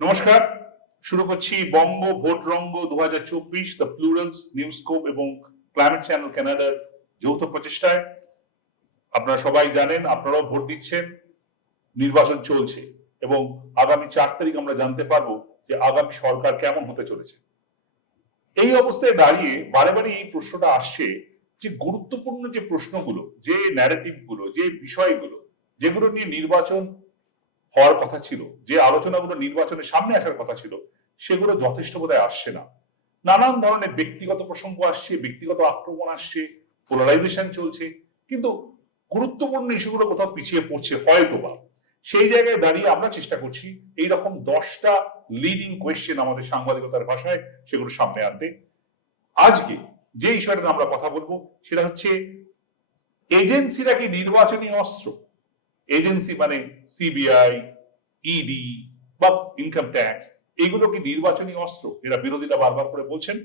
নমস্কার, শুরু করছি বঙ্গ ভোট রঙ্গ 2024 দ্য প্লুরালস নিউজস্কোপ এবং ক্লাইমেট চ্যানেল কানাডার যৌথ প্রচেষ্টায়। আপনারা সবাই জানেন, আপনারাও ভোট দিচ্ছেন, নির্বাচন চলছে এবং আগামী 4 তারিখ আমরা জানতে পারবো যে আগামী সরকার কেমন হতে চলেছে। এই অবস্থায় দাঁড়িয়ে বারে বারে এই প্রশ্নটা আসছে যে গুরুত্বপূর্ণ যে প্রশ্নগুলো, যে ন্যারেটিভ গুলো, যে বিষয়গুলো যেগুলো নিয়ে নির্বাচন হওয়ার কথা ছিল, যে আলোচনাগুলো নির্বাচনের সামনে আসার কথা ছিল, সেগুলো যথেষ্ট বোধহয় আসছে না। নানান ধরনের ব্যক্তিগত প্রসঙ্গ আসছে, ব্যক্তিগত আক্রমণ আসছে, পোলারাইজেশন চলছে, কিন্তু গুরুত্বপূর্ণ ইস্যুগুলো কোথাও পিছিয়ে পড়ছে হয়তো বা। সেই জায়গায় দাঁড়িয়ে আমরা চেষ্টা করছি এইরকম 10টা লিডিং কোয়েশ্চেন আমাদের সাংবাদিকতার ভাষায় সেগুলো সামনে আনতে। আজকে যে ইস্যুটা আমরা কথা বলবো সেটা হচ্ছে এজেন্সিরা কি নির্বাচনী অস্ত্র? এজেন্সি মানে সিবিআই, ইডি বা ইনকাম ট্যাক্স, এগুলো কি নির্বাচনী অস্ত্র? এরা বিরোধীরা বারবার করে বলছেন।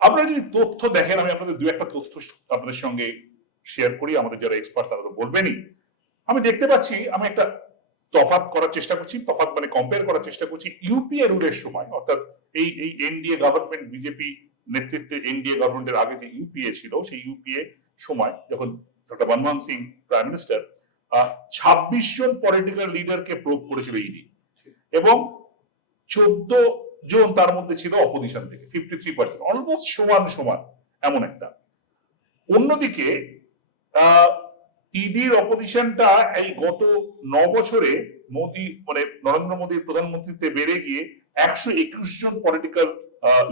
আপনারা যদি তথ্য দেখেন, আমি আপনাদের দু একটা তথ্য আপনাদের সঙ্গে শেয়ার করি, আমাদের যারা এক্সপার্ট তারা তো বলবেনই। আমি দেখতে পাচ্ছি, আমি একটা তফাৎ করার চেষ্টা করছি, তফাৎ মানে কম্পেয়ার করার চেষ্টা করছি ইউপিএ রুলের সময়, অর্থাৎ এই এনডিএ গভর্নমেন্ট, বিজেপি নেতৃত্বে এনডিএ গভর্নমেন্টের আগে যে ইউপিএ ছিল, সেই ইউপিএ সময় যখন doctor Manmohan Singh prime minister 26 জন পলিটিক্যাল লিডারকে প্রোব করেছিল ইডি এবং 14 জন তার মধ্যে ছিল অপোজিশন থেকে, 53%, অলমোস্ট সমান সমান এমন একটা। অন্যদিকে ইডির অপোজিশনটা এই গত 9 বছরে মোদী মানে নরেন্দ্র মোদীর প্রধানমন্ত্রীতে বেড়ে গিয়ে 121 জন পলিটিক্যাল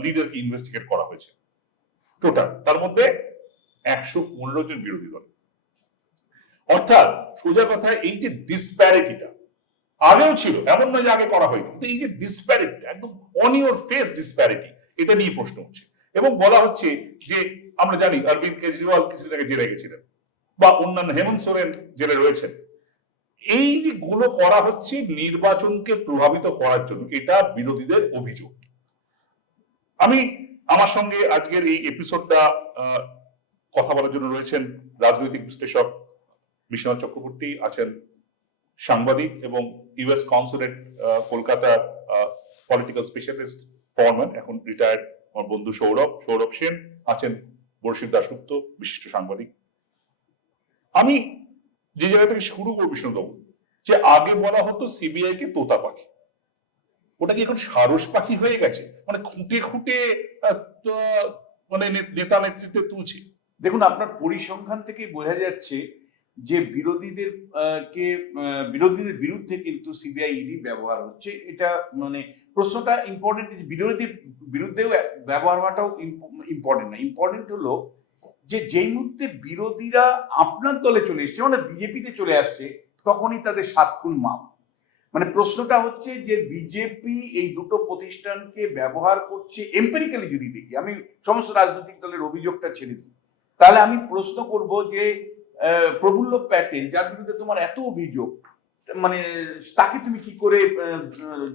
লিডারকে ইনভেস্টিগেট করা হয়েছে টোটাল, তার মধ্যে 115 জন বিরোধী দল। অর্থাৎ সোজা কথা, এই যে ডিসপ্যারিটিটা আগেও ছিল, এমন নয় যে আগে করা হয়নি, কিন্তু এই যে ডিসপ্যারিটি, একদম অন ইউর ফেস ডিসপ্যারিটি, এটা নিয়ে প্রশ্ন হচ্ছে এবং বলা হচ্ছে যে আমরা জানি অরবিন্দ কেজরিওয়াল কিছুদিন আগে জেলে গেছিলেন বা অন্যান্য হেমন্ত সোরেন জেলে রয়েছেন। এই যে গুলো করা হচ্ছে নির্বাচনকে প্রভাবিত করার জন্য, এটা বিরোধীদের অভিযোগ। আমি আমার সঙ্গে আজকের এই এপিসোডটা কথা বলার জন্য রয়েছেন রাজনৈতিক বিশ্লেষক বিশ্বনাথ চক্রবর্তী, আছেন সাংবাদিক এবং ইউএস কনসুলেট কলকাতার পলিটিক্যাল স্পেশালিস্ট ফরম্যান, এখন রিটায়ার্ড আমার বন্ধু সৌরভ সেন, আছেন বর্ষিত দাশগুপ্ত, বিশিষ্ট সাংবাদিক। আমি যে জায়গা থেকে শুরু করবো বিষ্ণুবাবু, যে আগে বলা হতো সিবিআই কে তোতা পাখি, ওটা কি এখন সারস পাখি হয়ে গেছে? মানে খুঁটে খুঁটে মানে নেতা নেতৃত্বে তুলছে। দেখুন, আপনার পরিসংখ্যান থেকে বোঝা যাচ্ছে যে বিরোধীদের বিরুদ্ধে কিন্তু সিবিআই ইডি ব্যবহার হচ্ছে। এটা মানে প্রশ্নটা ইম্পর্টেন্ট, বিরোধীদের বিরুদ্ধেও ব্যবহার হওয়াটাও ইম্পর্টেন্ট না। ইম্পর্টেন্ট হলো যে যেই মুহূর্তে বিরোধীরা আপনার দলে চলে এসছে, মানে বিজেপিতে চলে আসছে, তখনই তাদের 7 খুন মাপ। মানে প্রশ্নটা হচ্ছে যে বিজেপি এই দুটো প্রতিষ্ঠানকে ব্যবহার করছে। এম্পেরিক্যালি যদি দেখি, আমি সমস্ত রাজনৈতিক দলের অভিযোগটা ছেড়ে দিই, তাহলে আমি প্রশ্ন করব যে প্রফুল্ল প্যাটেল, যার বিরুদ্ধে তোমার এত অভিযোগ, মানে তাকে তুমি কি করে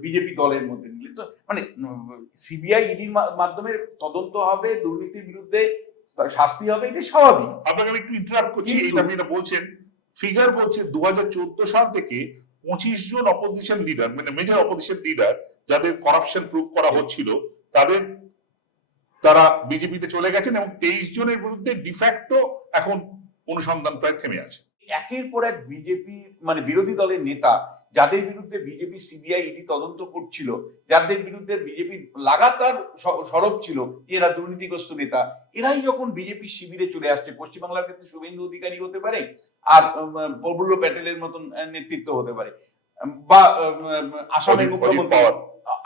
বিজেপি দলের মধ্যে নিলে? তো মানে সিবিআই ইডির মাধ্যমে তদন্ত হবে, দুর্নীতির বিরুদ্ধে শাস্তি হবে, এটা স্বাভাবিক। আপনাকে আমি একটু ইন্টারাপ্ট করছি, এটা আপনি এটা বলছেন, ফিগার বলছে 2014 সাল থেকে 25 জন অপোজিশন লিডার, মানে মেজর অপোজিশন লিডার যাদের করাপশন প্রুভ করা হচ্ছিল, তারা বিজেপিতে চলে গেছেন এবং 23 জনের বিরুদ্ধে ডিফ্যাক্টো এখন অনুসন্ধান প্রায় থেমে আছে। একের পর এক বিজেপি মানে বিরোধী দলের নেতা, যাদের বিরুদ্ধে বিজেপি সিবিআই ইডি তদন্ত করছিল, যাদের বিরুদ্ধে বিজেপি লাগাতার সরব ছিল এরা দুর্নীতিগ্রস্ত নেতা, এরাই যখন বিজেপি শিবিরে চলে আসছে, পশ্চিমবাংলার ক্ষেত্রে শুভেন্দু অধিকারী হতে পারে, আর প্রফুল্ল প্যাটেলের মতন নেতৃত্ব হতে পারে, বা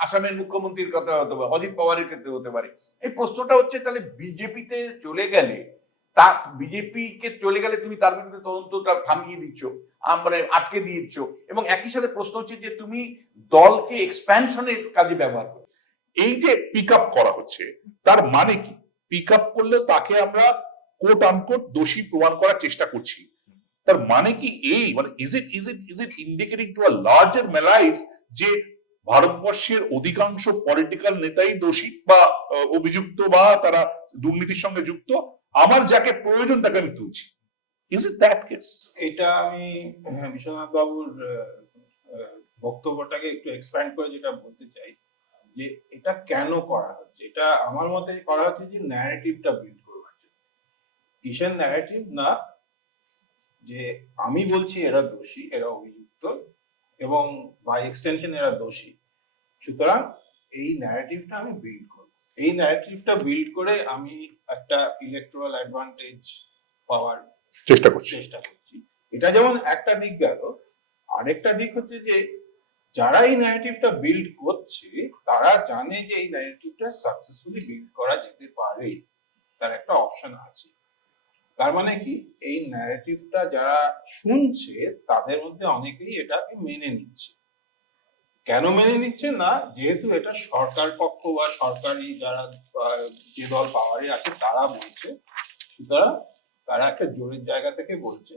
আসামের মুখ্যমন্ত্রীর কথা হতে পারে, অজিত পাওয়ারের ক্ষেত্রে হতে পারে। এই প্রশ্নটা হচ্ছে, তাহলে বিজেপিতে চলে গেলে তুমি তার বিরুদ্ধে তদন্তটা থামিয়ে দিচ্ছ, মানে আটকে দিচ্ছ, এবং একই সাথে প্রশ্ন হচ্ছে যে তুমি দলকে এক্সপ্যানশনের কাজে ব্যবহার করো। এই যে পিক আপ করা হচ্ছে, তার মানে কি? পিক আপ করলে তাকে আমরা কোট আনকোট দোষী প্রমাণ করার চেষ্টা করছি, তার মানে কি এই মানে is it indicating to a larger malaise যে ভারতবর্ষের অধিকাংশ পলিটিক্যাল নেতাই দোষী বা অভিযুক্ত বা তারা দুর্নীতির সঙ্গে যুক্ত, আমার যাকে প্রয়োজন তাকে আমি তুলছি? Is it that case? এটা আমি বিশ্বনাথ বাবুর বক্তব্যটাকে একটু এক্সপ্যান্ড করে যেটা বলতে চাই যে এটা কেন করা হচ্ছে, এটা আমার মতে করা হচ্ছে যে ন্যারেটিভটা বিল্ড করবার জন্য। কিসের ন্যারেটিভ? না যে আমি বলছি এরা দোষী, এরা অভিযুক্ত এবং বাই এক্সটেনশন এরা দোষী, সুতরাং এই ন্যারেটিভটা আমি বিল্ড করব। এই ন্যারেটিভটা বিল্ড করে আমি একটা ইলেকট্রাল অ্যাডভান্টেজ পাওয়ার চেষ্টা করছি। এটা যেমন একটা দিক গেল, আরেকটা দিক হচ্ছে যে যারা এই ন্যারেটিভটা বিল্ড করছে তারা জানে যে এই ন্যারেটিভটা সাকসেসফুলি বিল্ড করা যেতে পারে, তার একটা অপশন আছে। তার মানে কি, এই ন্যারেটিভটা যারা শুনছে তাদের মধ্যে অনেকেই এটাকে মেনে নিচ্ছে। কেন মেনে নিচ্ছে? না, যেহেতু এটা সরকার পক্ষ বা সরকারি যারা যে দল পাওয়ারে আছে তারা বলছে, সুতরাং তারা একটা জোরের জায়গা থেকে বলছে,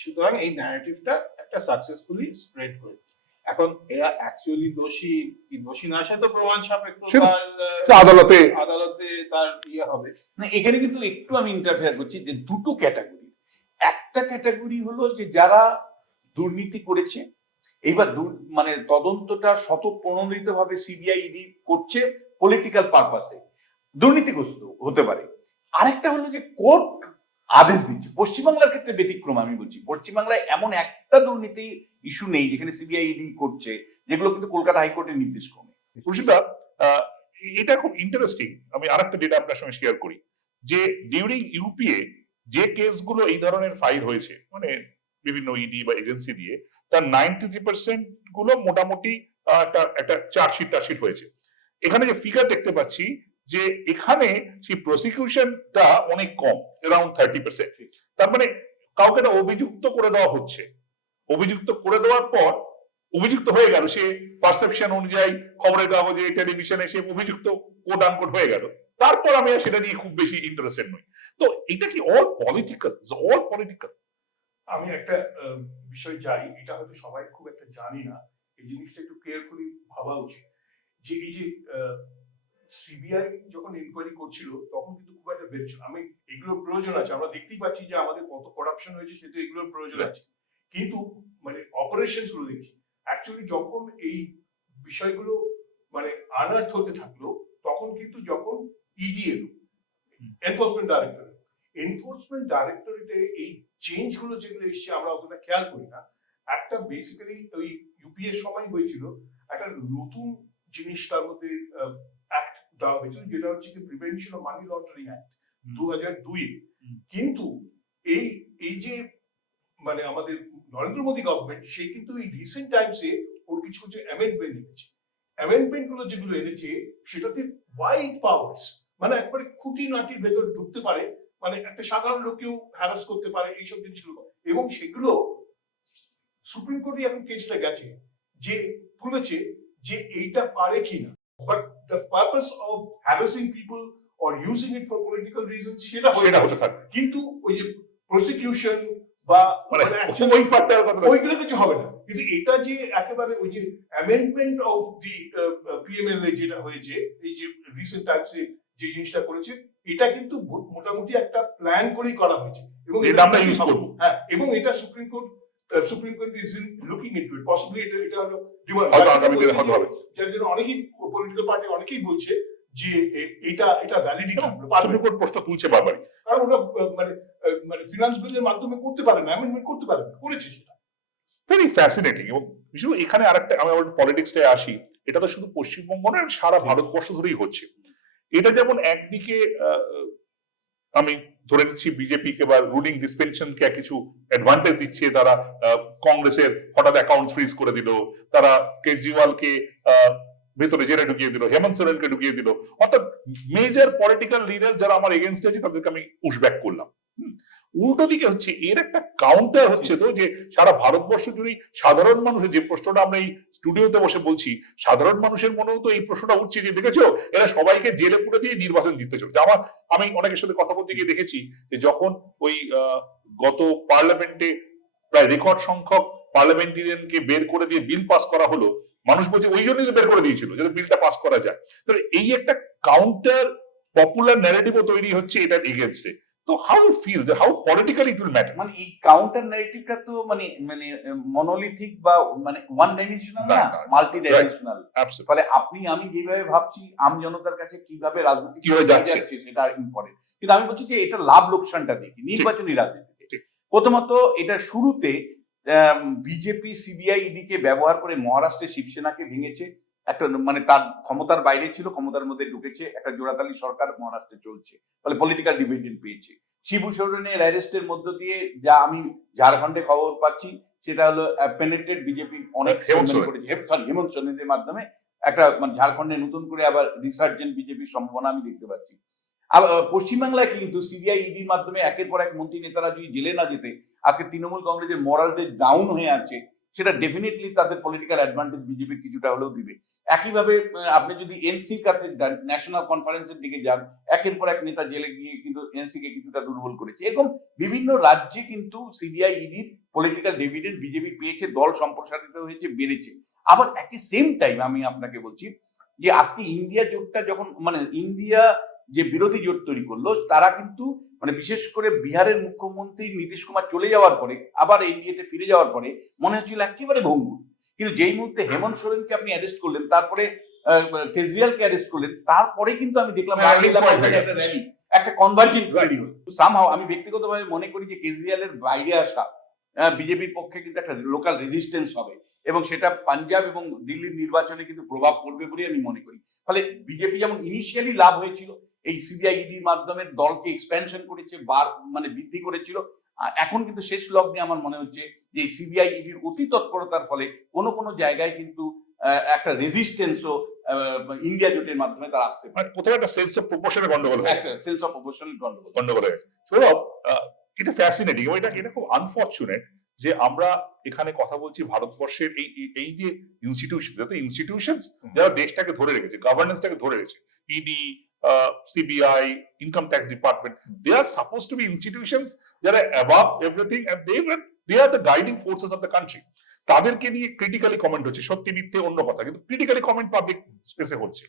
সুতরাং এই ন্যারেটিভটা একটা সাকসেসফুলি স্প্রেড করে। এখন এরা অ্যাকচুয়ালি দোষী কি দোষী না সে তো প্রমাণ সাপেক্ষ, আদালতে তার ইয়ে হবে। না, এখানে কিন্তু একটু আমি ইন্টারফেয়ার করছি যে দুটো ক্যাটাগরি। একটা ক্যাটাগরি হলো যে যারা দুর্নীতি করেছে, এইবার মানে তদন্তটা স্বতঃপ্রণোদিত ভাবে সিবিআই ইডি করছে পলিটিক্যাল পারপাসে, দুর্নীতিগ্রস্ত হতে পারে। আরেকটা হলো যে কোর্ট আদেশ দিচ্ছে। পশ্চিমবাংলার ক্ষেত্রে ব্যতিক্রম আমি বলছি, পশ্চিমবাংলায় এমন একটা দুর্নীতি ইস্যু নেই যেখানে সিবিআই ইডি করছে, যেগুলো কিন্তু কলকাতা হাইকোর্টের নির্দেশ ক্রমে। খুশিদা, এটা খুব ইন্টারেস্টিং। আমি আরেকটা ডেটা আপনার সঙ্গে শেয়ার করি যে ডিউরিং ইউপিএ যে কেসগুলো এই ধরনের ফাইল হয়েছে, মানে বিভিন্ন ইডি বা এজেন্সি দিয়ে, তার 93% গুলো মোটামুটি একটা চার্জশিট হয়েছে। এখানে যে ফিগার দেখতে পাচ্ছি যে এখানে সেই প্রসিকিউশনটা অনেক কম, অ্যারাউন্ড 30%। তার মানে কাউকে একটা অভিযুক্ত করে দেওয়া হচ্ছে, অভিযুক্ত করে দেওয়ার পর অভিযুক্ত হয়ে গেল, সে পারসেপশন অনুযায়ী খবরের কাগজে টেলিভিশনে সে অভিযুক্ত কোট আনকোট হয়ে গেল, তারপর আমি আর সেটা নিয়ে খুব বেশি ইন্টারেস্টেড নই। তো এটা কি অল পলিটিক্যাল? আমি একটা বিষয় যাই, এটা হয়তো সবাই খুব একটা জানি না, এই জিনিসটা একটু কেয়ারফুলি ভাবা উচিত যে এই যে সিবিআই যখন ইনকোয়ারি করছিল তখন কিন্তু খুব একটা বেরোছিল। আমি এগুলোর প্রয়োজন আছে, আমরা দেখতেই পাচ্ছি যে আমাদের কত করাপশন হয়েছে, সেটা এগুলোর প্রয়োজন আছে, কিন্তু মানে অপারেশনস গুলো দেখি অ্যাকচুয়ালি যখন এই বিষয়গুলো মানে আনার্থ হতে থাকলো, তখন কিন্তু যখন ইডি এলো, এনফোর্সমেন্ট ডাইরেক্টরেটে এই চেঞ্জ গুলো যেগুলো এসছে আমরা অতটা খেয়াল করি না। একটা বেসিক্যালি ওই ইউপিএর সময় হয়েছিল একটা নতুন জিনিস, তার মধ্যে অ্যাক্ট দেওয়া হয়েছিল যেটা হচ্ছে কি prevention of money laundering act 2002। কিন্তু এই যে মানে আমাদের নরেন্দ্র মোদী গভর্নমেন্ট, সে কিন্তু এই রিসেন্ট টাইমসে ওর কিছু কিছু অ্যামেন্ডমেন্ট এনেছে। অ্যামেন্ডমেন্ট গুলো যেগুলো এনেছে সেটাতে ওয়াইড পাওয়ার্স, মানে একবারে খুঁটিনাটির ভেতর ঢুকতে পারে, মানে একটা সাধারণ লোককেও হ্যারাস করতে পারে, এইসব জিনিসগুলো। এবং সেগুলো সুপ্রিম কোর্টে এখন কেসটা গেছে যে খুলেছে যে এইটা পারে কিনা, but the purpose of harassing people or using it for political reasons সেটা হতে থাকবে, কিন্তু ওই যে প্রসিকিউশন বা ওইগুলো কিছু হবে না। কিন্তু এটা যে একেবারে ওই যে অ্যামেন্ডমেন্ট অফ দি পিএমএলএ যেটা হয়েছে, এই যে রিসেন্ট টাইমসে যে জিনিসটা করেছে, এটা কিন্তু মোটামুটি একটা প্ল্যান করেই করা হয়েছে এবং এটা আমরা ইউজ করব। হ্যাঁ, এবং এটা supreme court is looking into it, possibly এটা হলো ডিমান্ড, যার জন্য অনেকেই পলিটিক্যাল পার্টি অনেকেই বলছে যে এটা ভ্যালিডি থাকবে। সুপ্রিম কোর্ট প্রশ্ন তুলছে বারবার, কারণ ওরা মানে ফিনান্স বিলের মাধ্যমে করতে পারে না, অ্যামেন্ডমেন্ট করতে পারে না, করেছে সেটা। Very fascinating. এবং বিশেষ এখানে আরেকটা, আমি পলিটিক্সে আসি, এটা তো শুধু পশ্চিমবঙ্গ নয়, সারা ভারতবর্ষ ধরেই হচ্ছে। এটা যেমন একদিকে আমি ধরে নিচ্ছি বিজেপি কে বা রুলিং ডিসপেনশনকে কিছু অ্যাডভান্টেজ দিচ্ছে, তারা কংগ্রেসের হঠাৎ অ্যাকাউন্ট ফ্রিজ করে দিল, তারা কেজরিওয়ালকে ভেতরে জেলে ঢুকিয়ে দিল, হেমন্ত সোরেনকে ঢুকিয়ে দিল, অর্থাৎ মেজর পলিটিক্যাল লিডার যারা আমার এগেনস্টে আছে তাদেরকে আমি পুশব্যাক করলাম। উল্টো দিকে হচ্ছে এর একটা কাউন্টার হচ্ছে তো, যে সারা ভারতবর্ষ জুড়েই সাধারণ মানুষের যে প্রশ্নটা আমরা এই স্টুডিওতে বসে বলছি, সাধারণ মানুষের মনেও তো এই প্রশ্নটা উঠছে যে দেখেছো এরা সবাইকে জেলে পুরে দিয়ে নির্বাচন জিততে চলছে। আমি অনেকের সাথে কথা বলতে গিয়ে দেখেছি যে যখন ওই গত পার্লামেন্টে প্রায় রেকর্ড সংখ্যক পার্লামেন্টারিয়ানকে বের করে দিয়ে বিল পাস করা হলো, মানুষ বলছে ওই জন্যই তো বের করে দিয়েছিল যাতে বিলটা পাস করা যায়। তো এই একটা কাউন্টার পপুলার ন্যারেটিভও তৈরি হচ্ছে এটার এগেইনস্টে। তো how you feel that how politically it will matter? মানে এই কাউন্টার ন্যারেটিভটা তো মানে মানে মনোলিথিক বা মানে ওয়ান ডাইমেনশনাল না, না, না, মাল্টি ডাইমেনশনাল। Absolutely. ফলে আপনি আমি যেভাবে ভাবছি আম জনতার কাছে কিভাবে রাজনীতি কিভাবে যাচ্ছে। সেটা ইম্পর্টেন্ট, কিন্তু আমি বলছি যে এটা লাভ লোকসানটা দেখি নির্বাচনী রাজনীতিতে। ঠিক। প্রথমত এটা শুরুতে বিজেপি সিবিআই ইডি কে ব্যবহার করে মহারাষ্ট্রে শিবসেনাকে ভেঙেছে, একটা মানে তার ক্ষমতার বাইরে ছিল, ক্ষমতার মধ্যে ঢুকেছে, একটা জোড়াতালি সরকার মহারাষ্ট্রে চলছে, ফলে পলিটিক্যাল ডিভিডেন্ড পেয়েছে। শিবু সোরেনের অ্যারেস্টের মধ্য দিয়ে যা আমি ঝাড়খণ্ডে খবর পাচ্ছি সেটা হলো পেনেট্রেট বিজেপি অনেক হেমন্ত সোরেন। করেছে, হেমন্ত সোরেনের মাধ্যমে একটা মানে ঝাড়খণ্ডে নতুন করে আবার রিসার্জেন্ট বিজেপির সম্ভাবনা আমি দেখতে পাচ্ছি। আবার পশ্চিমবাংলায় কিন্তু সিবিআই ইডির মাধ্যমে একের পর এক মন্ত্রী নেতারা যদি জেলে না যেতে আজকে তৃণমূল কংগ্রেসের মোরালদের ডাউন হয়ে আছে, সেটা ডেফিনেটলি তাদের পলিটিক্যাল অ্যাডভান্টেজ বিজেপি কিছুটা হলেও দিবে। একইভাবে আপনি যদি এনসির কাছে ন্যাশনাল কনফারেন্সের দিকে যান, একের পর এক নেতা জেলে গিয়ে কিন্তু এনসি কে কিছুটা দুর্বল করেছে। এরকম বিভিন্ন রাজ্যে কিন্তু সিবিআই ইডির পলিটিক্যাল ডিভিডেন্ড বিজেপি পেয়েছে, দল সম্প্রসারিত হয়েছে, বেড়েছে। আবার একই সেম টাইম আমি আপনাকে বলছি যে আজকে ইন্ডিয়া জোটটা যখন মানে ইন্ডিয়া যে বিরোধী জোট তৈরি করলো, তারা কিন্তু মানে বিশেষ করে বিহারের মুখ্যমন্ত্রী নীতিশ কুমার চলে যাওয়ার পরে আবার এনডিএতে ফিরে যাওয়ার পরে মনে হচ্ছিল একেবারে ভঙ্গুর, কিন্তু যেই মুহূর্তে হেমন্ত সোরেনকে আপনি অ্যারেস্ট করলেন, তারপরে কেজরিওয়ালকে অ্যারেস্ট করলেন, তারপরে কিন্তু আমি দেখলাম একটা র্যালি, একটা কনভার্জেন্ট র্যালি হলো। সামহাও আমি ব্যক্তিগতভাবে মনে করি যে কেজরিওয়ালের বাইরে আসা বিজেপির পক্ষে কিন্তু একটা লোকাল রেজিস্ট্যান্স হবে এবং সেটা পাঞ্জাব এবং দিল্লির নির্বাচনে কিন্তু প্রভাব পড়বে বলে আমি মনে করি। ফলে বিজেপি যেমন ইনিশিয়ালি লাভ হয়েছিল এই সিবিআই ইডির মাধ্যমে, দলকে এক্সপ্যানশন করেছে, মানে বৃদ্ধি করেছিল, এখন কিন্তু শেষ লগ্নে আমার মনে হচ্ছে যে সিবিআই ইডির অতি তৎপরতার ফলে কোনো কোনো জায়গায় কিন্তু একটা রেজিস্ট্যান্সও ইন্ডিয়া জোটের মাধ্যমে তারা আসতে পারে। কোথাও একটা সেন্স অফ প্রপোর্শনের গন্ডগোল হয়, একটা সেন্স অফ প্রপোর্শনাল গন্ডগোল হয়। সৌরভ, এটা ফ্যাসিনেটিং এবং এটা খুব আনফরচুনেট যে আমরা এখানে কথা বলছি ভারতবর্ষের এই যে ইনস্টিটিউশন, যত ইনস্টিটিউশন যারা দেশটাকে ধরে রেখেছে, গভর্নেন্সটাকে ধরে রেখেছে, ED, CBI, income tax department, they are suppose to be institutions যারা above everything and they are the guiding forces of the country. তাদেরকে নিয়ে ক্রিটিক্যালি কমেন্ট হচ্ছে, সত্যি মিথ্যে অন্য কথা, কিন্তু ক্রিটিক্যালি কমেন্ট পাবলিক স্পেসে হচ্ছে।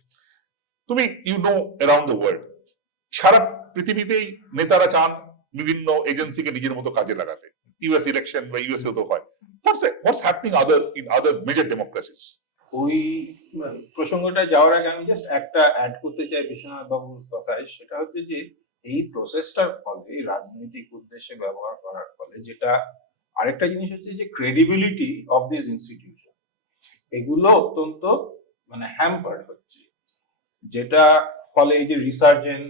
তুমি you know around the world, সারা পৃথিবীতেই নেতারা চান বিভিন্ন এজেন্সিকে নিজের মতো কাজে লাগাতে। ইউএস ইলেকশন বা ইউএসএ তো হয়। What's happening in other major democracies? ওই প্রসঙ্গটা যাওয়ার আগে আমি জাস্ট একটা অ্যাড করতে চাই বিশ্বনাথ বাবুর কথায়, সেটা হচ্ছে যে এই প্রসেসটার ফলে, রাজনৈতিক উদ্দেশ্যে ব্যবহার করার ফলে, যেটা আরেকটা জিনিস হচ্ছে যে ক্রেডিবিলিটি অফ দিস ইনস্টিটিউশন, এগুলো অত্যন্ত মানে হ্যাম্পার্ড হচ্ছে, যেটা ফলে এই যে রিসার্জেন্ট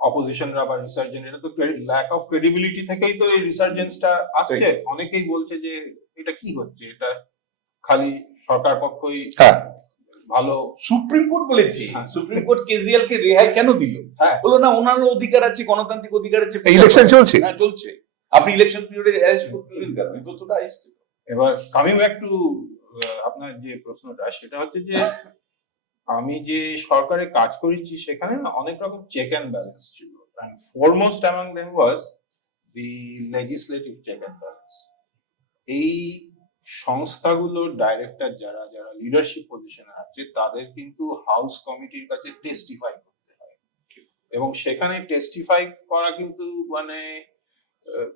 অপোজিশনরা বা রিসার্জেন্ট, এটা তো ল্যাক অফ ক্রেডিবিলিটি থেকেই তো এই রিসার্জেন্সটা আসছে। অনেকেই বলছে যে এটা কি হচ্ছে, এটা খালি সরকার পক্ষই ভালো। সুপ্রিম কোর্ট বলেছে, সুপ্রিম কোর্ট কেজরিওয়ালকে রেহাই কেন দিল? বলো না ওনারও অধিকার আছে, গণতান্ত্রিক অধিকার আছে। ইলেকশন চলছে, হ্যাঁ চলছে, আপনি ইলেকশন পিরিয়ডে অ্যারেস্ট করতেন কেন? এই প্রশ্নটা আসছে। এবার কামিং ব্যাক টু আপনার যে প্রশ্নটা, সেটা হচ্ছে যে আমি যে সরকারে কাজ করেছি সেখানে না অনেক রকম চেক অ্যান্ড ব্যালেন্স ছিল, and foremost among them was the legislative check and balance. এই সংস্থাগুলোর ডাইরেক্টর যারা যারা লিডারশিপ পজিশনে আছে তাদের কিন্তু হাউস কমিটির কাছে টেস্টিফাই করতে হয়, এবং সেখানে টেস্টিফাই করা কিন্তু মানে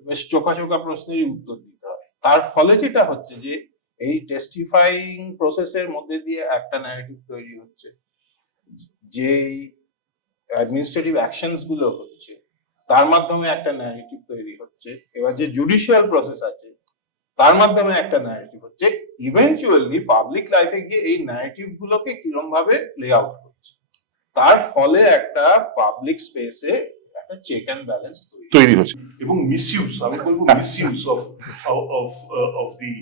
বেশ চোখা প্রশ্নেরই উত্তর দিতে হয়। তার ফলে যেটা হচ্ছে যে এই টেস্টিফাইং প্রসেসের মধ্যে দিয়ে একটা ন্যারেটিভ তৈরি হচ্ছে, যে অ্যাডমিনিস্ট্রেটিভ অ্যাকশনস গুলো হচ্ছে তার মাধ্যমে একটা ন্যারেটিভ তৈরি হচ্ছে, এবার যে জুডিশিয়াল প্রসেস আছে তার মাধ্যমে একটা ন্যারেটিভ হচ্ছে, ইভেনচুয়ালি পাবলিক লাইফে গিয়ে এই ন্যারেটিভ গুলোকে কিরকম ভাবে প্লে আউট করছে, তার ফলে একটা পাবলিক স্পেসে একটা চেক অ্যান্ড ব্যালেন্স তৈরি হচ্ছে। এবং মিসইউজ, আমি বলবো মিসইউজ অফ দি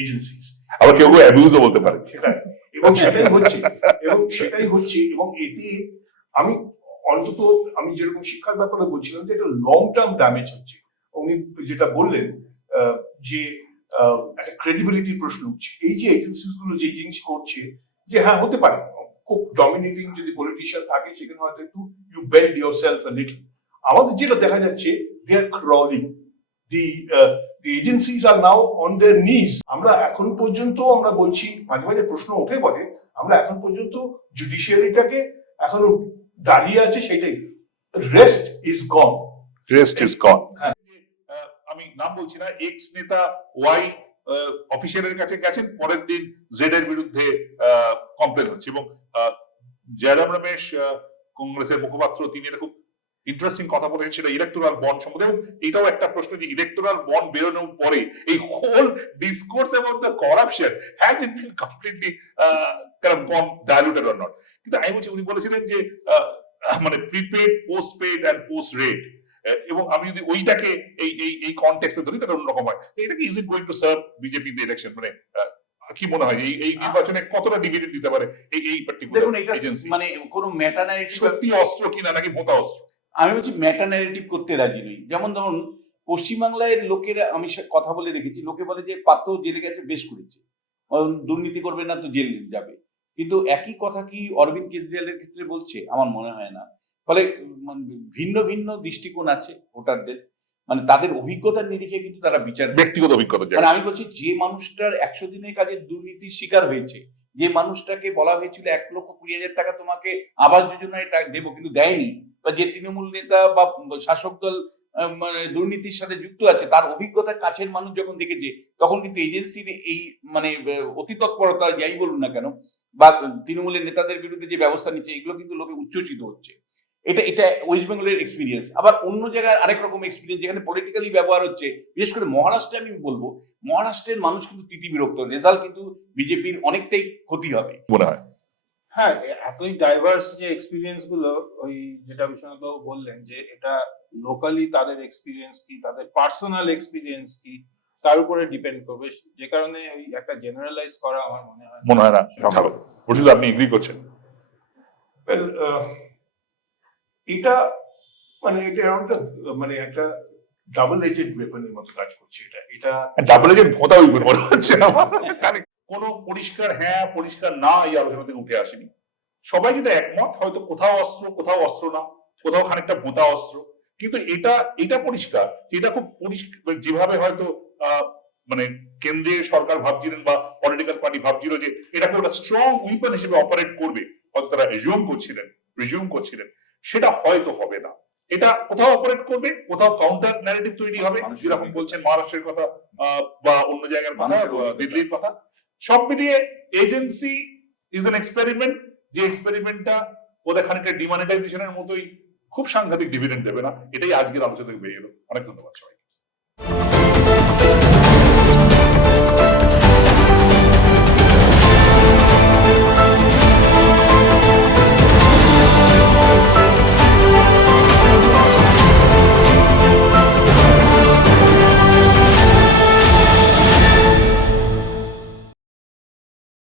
এজেন্সিস, আবার কেউ অ্যাবিউজও বলতে পারে। এবং সেটাই হচ্ছে এবং এতে আমি অন্তত আমি যেরকম শিক্ষার ব্যাপারে বলছিলাম যে এটা লং টার্ম ড্যামেজ হচ্ছে। উনি যেটা বললেন যে একটা ক্রেডিবিলিটির প্রশ্ন উঠছে, এই যে এজেন্সিস গুলো যে জিনিস করছে, যে হ্যাঁ হতে পারে খুব ডমিনেটিং যদি পলিটিশিয়ান থাকে সেখানে হয়তো একটু you bend yourself a little. আমাদের যেটা দেখা যাচ্ছে they are crawling, the agencies are now on their knees. আমরা এখন পর্যন্ত আমরা বলছি, মাঝে মাঝে প্রশ্ন ওঠে বটে, আমরা এখন পর্যন্ত জুডিশিয়ারিটাকে এখনো দাঁড়িয়ে আছে সেটাই, rest is gone. Rest is গন। হ্যাঁ। আমি নাম বলছি না, এক্স নেতা ওয়াই অফিসারের কাছে গেছেন, পরের দিন জেড এর বিরুদ্ধে কমপ্লেন হচ্ছে, এবং জয়রাম রমেশ কংগ্রেসের মুখপাত্র, তিনি এটা খুব ইন্টারেস্টিং কথা বলেছেন, সেটা ইলেকটোরাল বন্ড সম্বন্ধে। এবং এটাও একটা প্রশ্ন যে ইলেকটোরাল বন্ড বেরোনোর পরে এই whole discourse about the corruption has it been completely gone diluted or not. কিন্তু আমি বলছি, উনি বলেছিলেন যে মানে prepaid, postpaid and post rate, এবং আমি যদি ওইটাকে এই এই এই কনটেক্সটে ধরি তাহলে অন্যরকম হয়। এটাকে is it going to serve BJP the election, মানে কি মনে হয় এই নির্বাচনে কতটা ডিভিডেন্ড দিতে পারে এই পার্টিকুলার দেখুন, এটা এজেন্সি? মানে কোনো মেটা ন্যারেটিভ, সত্যি অস্ত্র কিনা নাকি ভোতা অস্ত্র? আমি বলছি মেটা ন্যারেটিভ করতে রাজি নই। যেমন ধরুন, পশ্চিমবাংলায় লোকেরা, আমি কথা বলে দেখেছি, লোকে বলে যে পাত্র জেলে গেছে, বেশ করেছে, দুর্নীতি করবে না তো জেল যাবে। কিন্তু একই কথা কি অরবিন্দ কেজরিওয়ালের ক্ষেত্রে বলছে? আমার মনে হয় না। ফলে ভিন্ন ভিন্ন দৃষ্টিকোণ আছে ভোটারদের, মানে তাদের অভিজ্ঞতার নিরিখে কিন্তু তারা বিচার করে। ব্যক্তিগত অভিজ্ঞতা মানে আমি বলছি, যে মানুষটার 100 দিনের কাজের দুর্নীতির শিকার হয়েছে, যে মানুষটাকে বলা হয়েছিল 1,20,000 টাকা তোমাকে আবাস যোজনায় দেবো, কিন্তু দেয়নি, বা যে তৃণমূল নেতা বা শাসক দল মানে দুর্নীতির সাথে যুক্ত আছে, তার অভিজ্ঞতা কাছের মানুষ যখন দেখেছে, তখন কিন্তু এজেন্সির এই মানে অতি তৎপরতা, যাই বলুন না কেন, বা তৃণমূলের নেতাদের বিরুদ্ধে যে ব্যবস্থা নিচ্ছে, এগুলো কিন্তু লোকে উচ্ছ্বসিত হচ্ছে। এটা ওয়েস্ট বেঙ্গলের এক্সপিরিয়েন্স। আবার অন্য জায়গায় আরেক রকম এক্সপিরিয়েন্স, যেখানে পলিটিক্যালি ব্যবহার হচ্ছে। বিশেষ করে মহারাষ্ট্রে আমি বলবো, মহারাষ্ট্রের মানুষ কিন্তু তিতি বিরক্ত, রেজাল্ট কিন্তু বিজেপির অনেকটাই ক্ষতি হবে মনে হয়। হ্যাঁ, এতই ডাইভার্স যে এক্সপিরিয়েন্স গুলো, ওই যেটা বিশ্বনাথ বললেন যে এটা লোকালি তাদের এক্সপিরিয়েন্স কি, তাদের পার্সোনাল এক্সপিরিয়েন্স কি, তার উপরে ডিপেন্ড করবে, যে কারণে ওই একটা জেনারেলাইজ করা আমার মনে হয় না সম্ভব। বুঝলি, আপনি এগ্রি করছেন? Well, এটা মানে এটা একটা মানে একটা ডাবল এজেড ওয়েপনের মতো কাজ করছে এটা ডাবল এজেন্ট ভোতা উইপন মনে হচ্ছে আমার। কোনো পরিষ্কার হ্যাঁ পরিষ্কার না এই আলোচনা থেকে উঠে আসেনি। সবাই কিন্তু একমত, হয়তো কোথাও অস্ত্র কোথাও অস্ত্র না, কোথাও খানিকটা ভোতা অস্ত্র, কিন্তু এটা পরিষ্কার যে এটা খুব পরিষ্কার, যেভাবে হয়তো মানে কেন্দ্রের সরকার ভাবছিলেন বা পলিটিক্যাল পার্টি ভাবছিল যে এটা খুব একটা স্ট্রং উইপন হিসেবে অপারেট করবে, হয়তো তারা রিজিউম করছিলেন, সেটা হয়তো হবে না। এটা কোথাও অপারেট করবে, কোথাও কাউন্টার ন্যারেটিভ তৈরি হবে, যেরকম বলছেন মহারাষ্ট্রের কথা বা অন্য জায়গার কথা, দিল্লির কথা। সব মিলিয়ে এজেন্সি ইজ অ্যান এক্সপেরিমেন্ট, যে এক্সপেরিমেন্টটা ওদের খানিকটা ডিমনিটাইজেশনের মতোই খুব সাংঘাতিক ডিভিডেন্ড দেবে না। এটাই আজকের আলোচনা থেকে বেরিয়ে এলো। অনেক ধন্যবাদ সবাই।